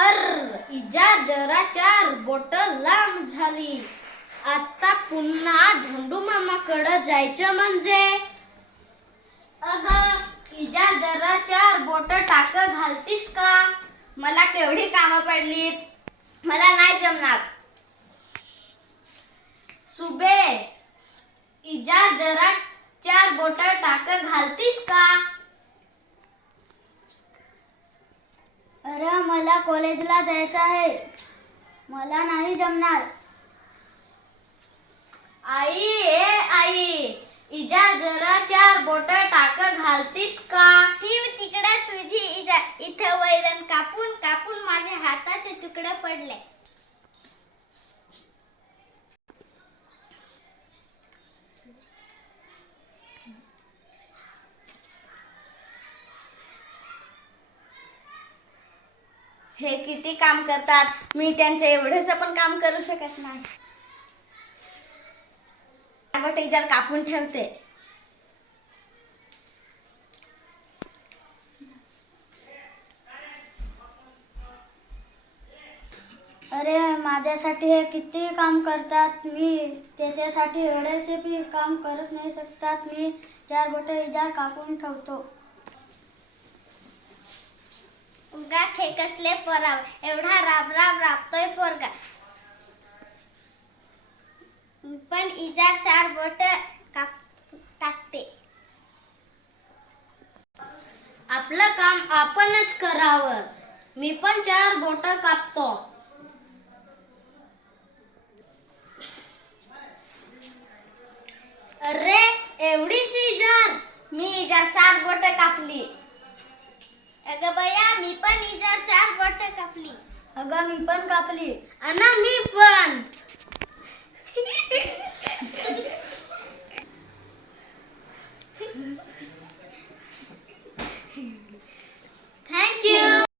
इजा जरा 4 बोट लांब झाली. आता पुन्हा झंडू मामाकडं जायचं म्हणजे. अगं इजा जरा 4 बोट टाक घालतीस का? मला केवढी कामं पडलीत, मला नाही जमणार. सुबे इजा जरा 4 बोट टाक घालतीस का? अरे मला कॉलेजला जायचं आहे, मला नाही जमणार. आई इजा जरा 4 बोट टाक घालतीस का? तिकडे तुझी इजा. इथं वैरण कापून कापून माझ्या हाताचे तुकडे पडले. हे किती काम करतात, मी त्यांचं एवढंसं पण काम करू शकत नाही. जर कापून ठेवते. अरे माझ्यासाठी हे किती काम करतात, मी त्याच्यासाठी एवढेसे बी काम करत नाही शकतात. मी 4 बोट इजा कापून ठेवतो. उगा खेकसले पोराव, एवढा राब राबतोय पोरगा, पण इजा 4 बोट टाकते. आपलं काम आपणच करावं. मी पण 4 बोट कापतो. अरे एवढीशी जार. मी इजा 4 बोट कापली. अगं बया, मी पण इजा 4 बोट कापली. अगं मी पण कापली. अना मी पण.